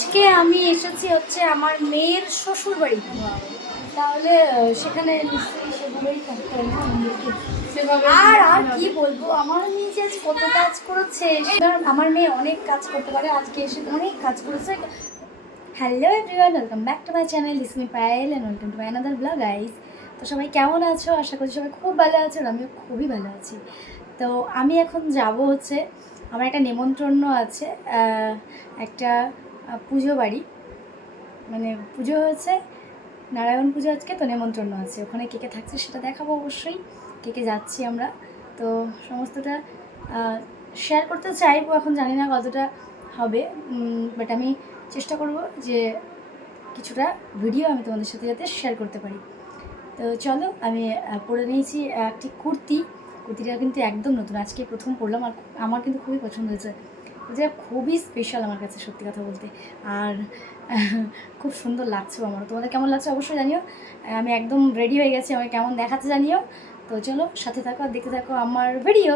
আজকে আমি এসেছি হচ্ছে আমার মেয়ের শ্বশুর বাড়ি তাহলে সেখানে। আর আর কি বলব? আমার মেয়ে যে কত কাজ করেছে? আমার মেয়ে অনেক কাজ করতে পারে, আজকে এসে অনেক কাজ করেছে। Hello everyone welcome back to my channel it's me Payel and welcome to my another blog guys তো সবাই কেমন আছো? আশা করছি সবাই খুব ভালো আছো আর আমিও খুবই ভালো আছি। তো আমি এখন যাব হচ্ছে, আমার একটা নেমন্ত্রণ আছে একটা পুজো বাড়ি। মানে পুজো হয়েছে, নারায়ণ পুজো আজকে, তো নেমন্ত্রণ আছে। ওখানে কে কে থাকছে সেটা দেখাবো অবশ্যই, কে কে যাচ্ছি আমরা। তো সমস্তটা শেয়ার করতে চাইব, এখন জানি না কতটা হবে বাট আমি চেষ্টা করব যে কিছুটা ভিডিও আমি তোমাদের সাথে যাতে শেয়ার করতে পারি। তো চলো, আমি পরে নিয়েছি একটি কুর্তি। কুর্তিটা কিন্তু একদম নতুন, আজকে প্রথম পরলাম, আর আমার কিন্তু খুবই পছন্দ হয়েছে। যে খুবই স্পেশাল আমার কাছে সত্যি কথা বলতে। আর খুব সুন্দর লাগছে আমার তোমাদের কেমন লাগছে অবশ্যই জানিও। আমি একদম রেডি হয়ে গেছি আমাকে কেমন দেখাচ্ছে জানিও। তো চলো সাথে থাকো আর দেখতে থাকো আমার ভিডিও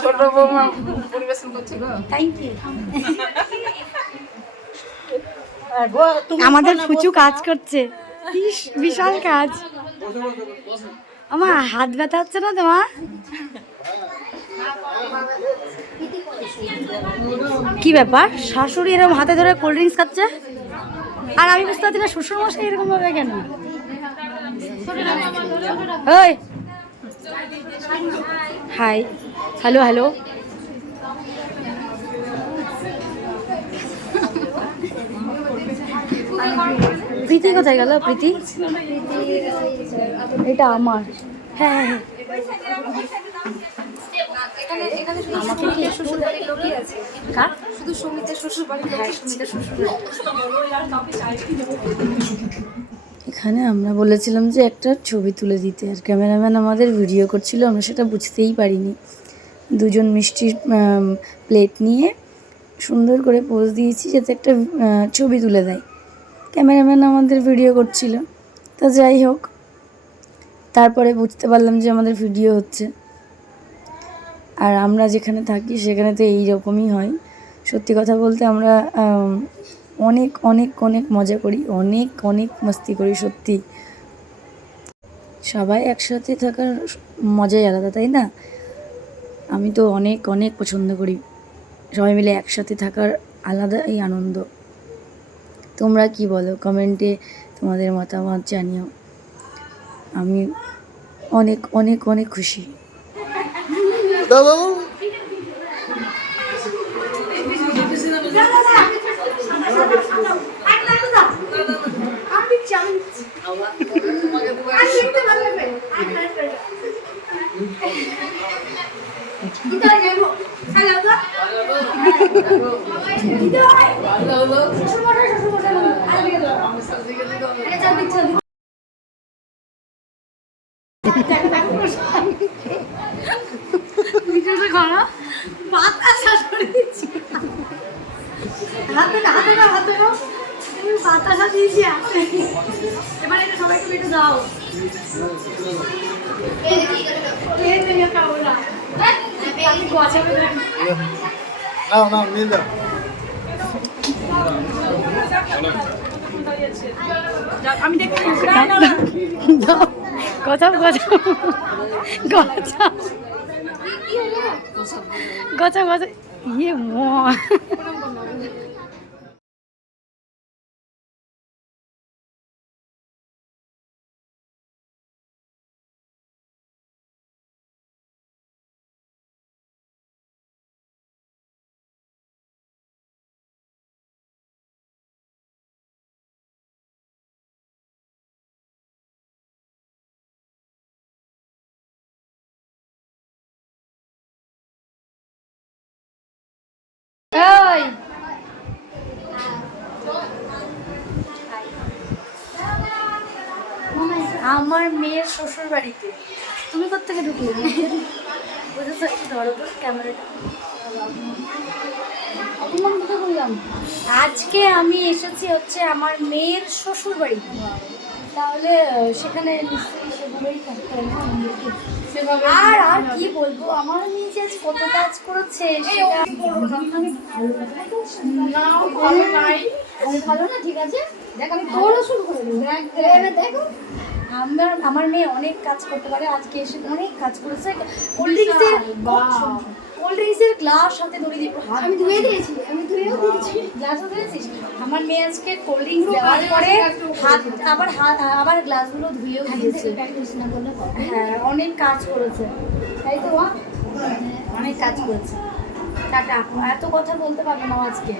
ছোট বৌমা পরিবেশন করছিল থ্যাংক ইউ আমাদের ফুচু কাজ করছে। বিশাল কাজ। আমার হাত ব্যথা হচ্ছে না তোমার? কি ব্যাপার? শাশুড়ি এরকম হাতে ধরে কোল্ড ড্রিঙ্কস খাচ্ছে? আর আমি বুঝতে পারছি না শ্বশুর মশাই এরকম ভাবে কেন? ওই। হাই হ্যালো হ্যালো প্রীতি কোথায় গেল? প্রীতি? এটা আমার। হ্যাঁ হ্যাঁ হ্যাঁ। এখানে আমরা বলেছিলাম যে একটা ছবি তুলে দিতে আর ক্যামেরাম্যান আমাদের ভিডিও করছিল আমরা সেটা বুঝতেই পারিনি। দুজন মিষ্টির প্লেট নিয়ে সুন্দর করে পোজ দিয়েছি যাতে একটা ছবি তুলে দেয়। ক্যামেরাম্যান আমাদের ভিডিও করছিল। তা যাই হোক, তারপরে বুঝতে পারলাম যে আমাদের ভিডিও হচ্ছে। আর আমরা যেখানে থাকি সেখানে তো এই রকমই হয়। সত্যি কথা বলতে আমরা অনেক অনেক অনেক মজা করি, অনেক অনেক মস্তি করি, সত্যি। সবাই একসাথে থাকার মজাই আলাদা, তাই না? আমি তো অনেক অনেক পছন্দ করি। সবাই মিলে একসাথে থাকার আলাদা এই আনন্দ। তোমরা কি বলো? কমেন্টে তোমাদের মতামত জানিও। আমি অনেক অনেক অনেক খুশি। হাতে না হাতে না হাতে না বাতাসা দিয়েছি এবার এটা সবাইকে দাও? না না নিয়ে যাও গছাব গছাব গছাব গছাব গছাব ইয়ে মা। আমার মেয়ের শ্বশুর বাড়িতে তুমি কোথেকে ঢুকলে? বুঝেছ একটু ধরো তো ক্যামেরাটা। করলাম। আজকে আমি এসেছি হচ্ছে আমার মেয়ের শ্বশুর বাড়িতে তাহলে সেখানে নিশ্চয়ই দূরেই থাকতে সেভাবে আর আর কি বলব? আমার যে কত কাজ করেছে সেটা ভালো না ভালো ভালো না ঠিক আছে? দেখ আমি তোরও শুরু করে দেবো দেখো। আমার আমার মেয়ে অনেক কাজ করতে পারে আজকে এসে অনেক কাজ করেছে। কোল্ড ড্রিঙ্কসের কোল্ড ড্রিঙ্কসের গ্লাস হাতে ধরে দিয়ে হাত আমি ধুয়ে দিয়েছি আমি ধুয়েও দিয়েছি। গ্লাসও ধুয়েছিস? আমার মেয়ে আজকে কোল্ড ড্রিঙ্কস দেওয়ার পরে হাত আবার হাত আবার গ্লাসগুলো ধুয়েও দিয়েছে। হ্যাঁ অনেক কাজ করেছে। তাই তো? অনেক কাজ করেছে। টাটা এত কথা বলতে পারবে না আজকে।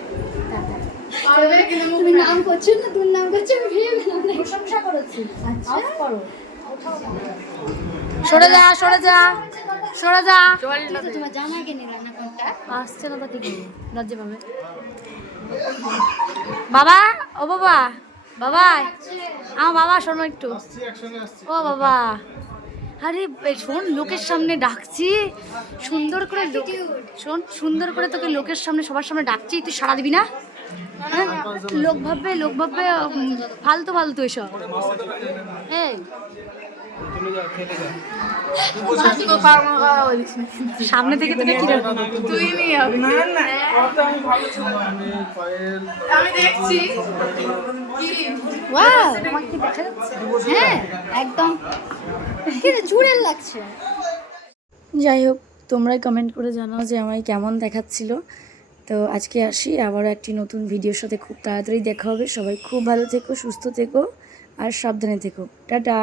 টাটা পারবে মুখ তুমি নাম করছ না? তুমি নাম করছ? ভেবে পেলাম প্রশংসা করেছি। আচ্ছা। করো। সরে যা সরে যা সরে যা। তোমার জানা কে নিলা না কোনটা আসছে না তো কি লজ্জা পাবে। বাবা ও বাবা বাবা আমার বাবা শোনো একটু। আসছি একসঙ্গে আসছি। ও বাবা আরে শোন লোকের সামনে ডাকছি। সুন্দর করে শোন সুন্দর করে তোকে লোকের সামনে সবার সামনে ডাকছি তুই সাড়া দিবি না? লোক ভাববে লোক ভাববে ফালতু ফালতু এসব। না সামনে থেকে তোকে কি তুই নিয়ে না না। আমি দেখছি। কি? ওয়াও তোমার কি দেখা যাচ্ছে? হ্যাঁ একদম। কিন্তু চুড়ের লাগছে। যাই হোক তোমরাই কমেন্ট করে জানাও যে আমায় কেমন দেখাচ্ছিল। তো আজকে আসি, আবারও একটি নতুন ভিডিওর সাথে খুব তাড়াতাড়ি দেখা হবে। সবাই খুব ভালো থেকো, সুস্থ থেকো আর সাবধানে থেকো। টাটা!